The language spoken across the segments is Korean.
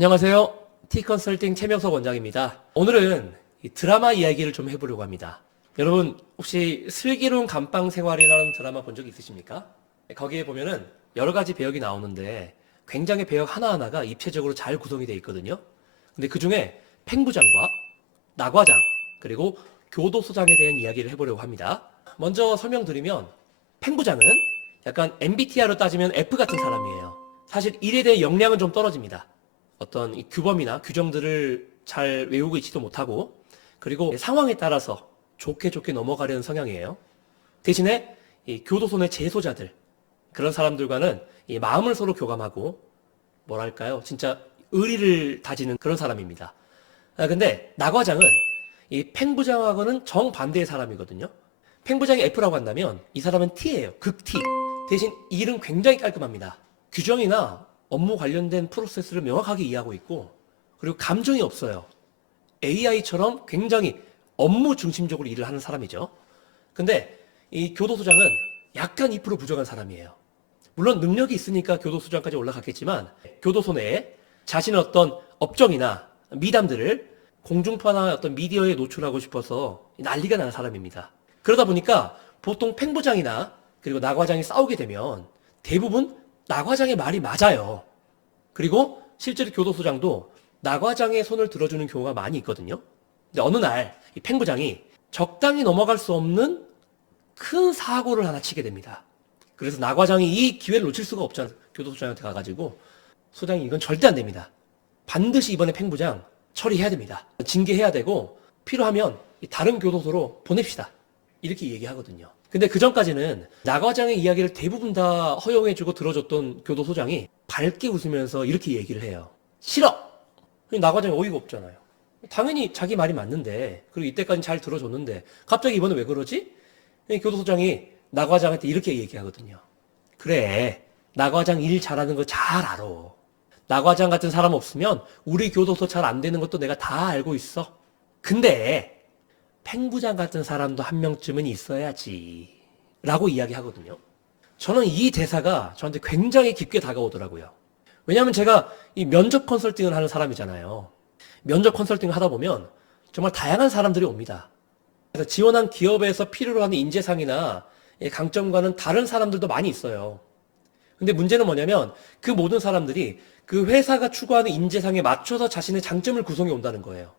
안녕하세요. T컨설팅 최명석 원장입니다. 오늘은 이 드라마 이야기를 좀 해보려고 합니다. 여러분 혹시 슬기로운 감방생활이라는 드라마 본 적 있으십니까? 거기에 보면은 여러 가지 배역이 나오는데 굉장히 배역 하나하나가 입체적으로 잘 구성이 되어 있거든요. 근데 그 중에 팽부장과 나과장 그리고 교도소장에 대한 이야기를 해보려고 합니다. 먼저 설명드리면 팽부장은 약간 MBTI로 따지면 F 같은 사람이에요. 사실 일에 대해 역량은 좀 떨어집니다. 어떤 이 규범이나 규정들을 잘 외우고 있지도 못하고 그리고 상황에 따라서 좋게 넘어가려는 성향이에요. 대신에 이 교도소 내 재소자들 그런 사람들과는 이 마음을 서로 교감하고 뭐랄까요 진짜 의리를 다지는 그런 사람입니다. 근데 나과장은 이 팽부장하고는 정반대의 사람이거든요. 팽부장이 F라고 한다면 이 사람은 T예요. 극 T. 대신 일은 굉장히 깔끔합니다. 규정이나 업무 관련된 프로세스를 명확하게 이해하고 있고 그리고 감정이 없어요. AI처럼 굉장히 업무 중심적으로 일을 하는 사람이죠. 근데 이 교도소장은 약간 2% 부족한 사람이에요. 물론 능력이 있으니까 교도소장까지 올라갔겠지만 교도소 내에 자신의 어떤 업적이나 미담들을 공중파나 어떤 미디어에 노출하고 싶어서 난리가 나는 사람입니다. 그러다 보니까 보통 팽부장이나 그리고 나과장이 싸우게 되면 대부분 나과장의 말이 맞아요. 그리고 실제로 교도소장도 나과장의 손을 들어주는 경우가 많이 있거든요. 근데 어느 날 이 팽부장이 적당히 넘어갈 수 없는 큰 사고를 하나 치게 됩니다. 그래서 나과장이 이 기회를 놓칠 수가 없잖아요. 교도소장한테 가가지고 소장이 이건 절대 안 됩니다. 반드시 이번에 팽부장 처리해야 됩니다. 징계해야 되고 필요하면 다른 교도소로 보냅시다. 이렇게 얘기하거든요. 근데 그 전까지는 나과장의 이야기를 대부분 다 허용해주고 들어줬던 교도소장이 밝게 웃으면서 이렇게 얘기를 해요. 싫어! 나과장이 어이가 없잖아요. 당연히 자기 말이 맞는데 그리고 이때까지 잘 들어줬는데 갑자기 이번에 왜 그러지? 교도소장이 나과장한테 이렇게 얘기하거든요. 그래, 나과장 일 잘하는 거 잘 알아. 나과장 같은 사람 없으면 우리 교도소 잘 안 되는 것도 내가 다 알고 있어. 근데 팽부장 같은 사람도 한 명쯤은 있어야지 라고 이야기하거든요. 저는 이 대사가 저한테 굉장히 깊게 다가오더라고요. 왜냐하면 제가 이 면접 컨설팅을 하는 사람이잖아요. 면접 컨설팅을 하다 보면 정말 다양한 사람들이 옵니다. 그래서 지원한 기업에서 필요로 하는 인재상이나 강점과는 다른 사람들도 많이 있어요. 근데 문제는 뭐냐면 그 모든 사람들이 그 회사가 추구하는 인재상에 맞춰서 자신의 장점을 구성해 온다는 거예요.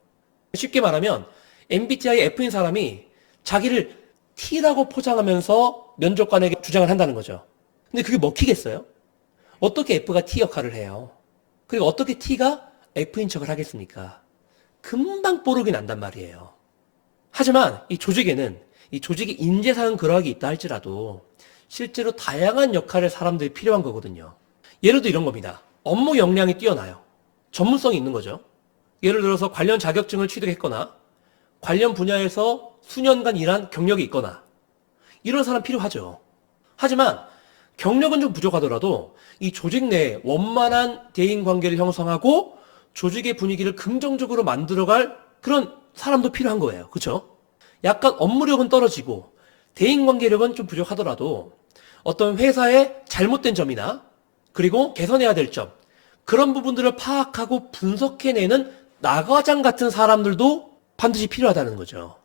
쉽게 말하면 MBTI F인 사람이 자기를 T라고 포장하면서 면접관에게 주장을 한다는 거죠. 근데 그게 먹히겠어요? 어떻게 F가 T 역할을 해요? 그리고 어떻게 T가 F인 척을 하겠습니까? 금방 뽀록이 난단 말이에요. 하지만 이 조직에는 이 조직의 인재상은 그러하게 있다 할지라도 실제로 다양한 역할의 사람들이 필요한 거거든요. 예를 들어 이런 겁니다. 업무 역량이 뛰어나요. 전문성이 있는 거죠. 예를 들어서 관련 자격증을 취득했거나 관련 분야에서 수년간 일한 경력이 있거나 이런 사람 필요하죠. 하지만 경력은 좀 부족하더라도 이 조직 내에 원만한 대인관계를 형성하고 조직의 분위기를 긍정적으로 만들어갈 그런 사람도 필요한 거예요. 그렇죠? 약간 업무력은 떨어지고 대인관계력은 좀 부족하더라도 어떤 회사의 잘못된 점이나 그리고 개선해야 될 점 그런 부분들을 파악하고 분석해내는 나과장 같은 사람들도 반드시 필요하다는 거죠.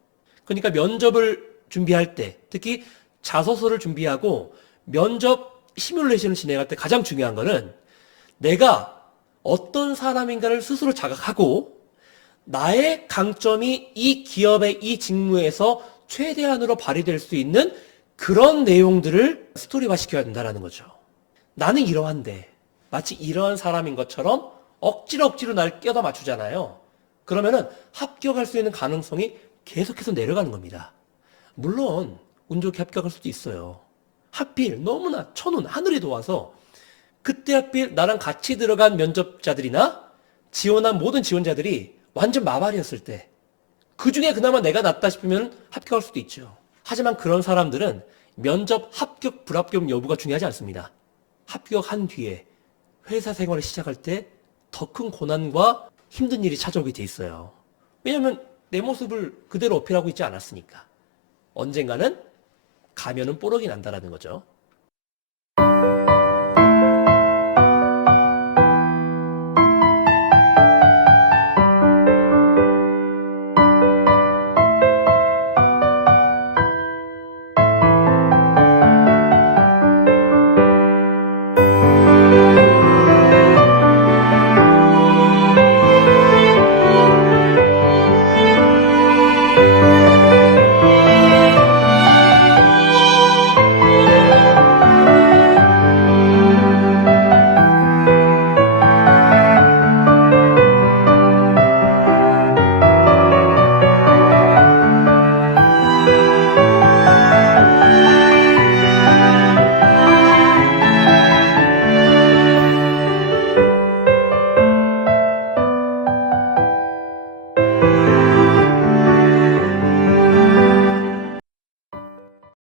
그러니까 면접을 준비할 때 특히 자소서를 준비하고 면접 시뮬레이션을 진행할 때 가장 중요한 거는 내가 어떤 사람인가를 스스로 자각하고 나의 강점이 이 기업의 이 직무에서 최대한으로 발휘될 수 있는 그런 내용들을 스토리화 시켜야 된다는 거죠. 나는 이러한데 마치 이러한 사람인 것처럼 억지로 날 껴다 맞추잖아요. 그러면은 합격할 수 있는 가능성이 계속해서 내려가는 겁니다. 물론 운 좋게 합격할 수도 있어요. 하필 너무나 천운 하늘이 도와서 그때 하필 나랑 같이 들어간 면접자들이나 지원한 모든 지원자들이 완전 마발이었을 때 그 중에 그나마 내가 낫다 싶으면 합격할 수도 있죠. 하지만 그런 사람들은 면접 합격 불합격 여부가 중요하지 않습니다. 합격한 뒤에 회사 생활을 시작할 때 더 큰 고난과 힘든 일이 찾아오게 돼 있어요. 왜냐하면 내 모습을 그대로 어필하고 있지 않았으니까. 언젠가는 가면은 뽀록이 난다라는 거죠.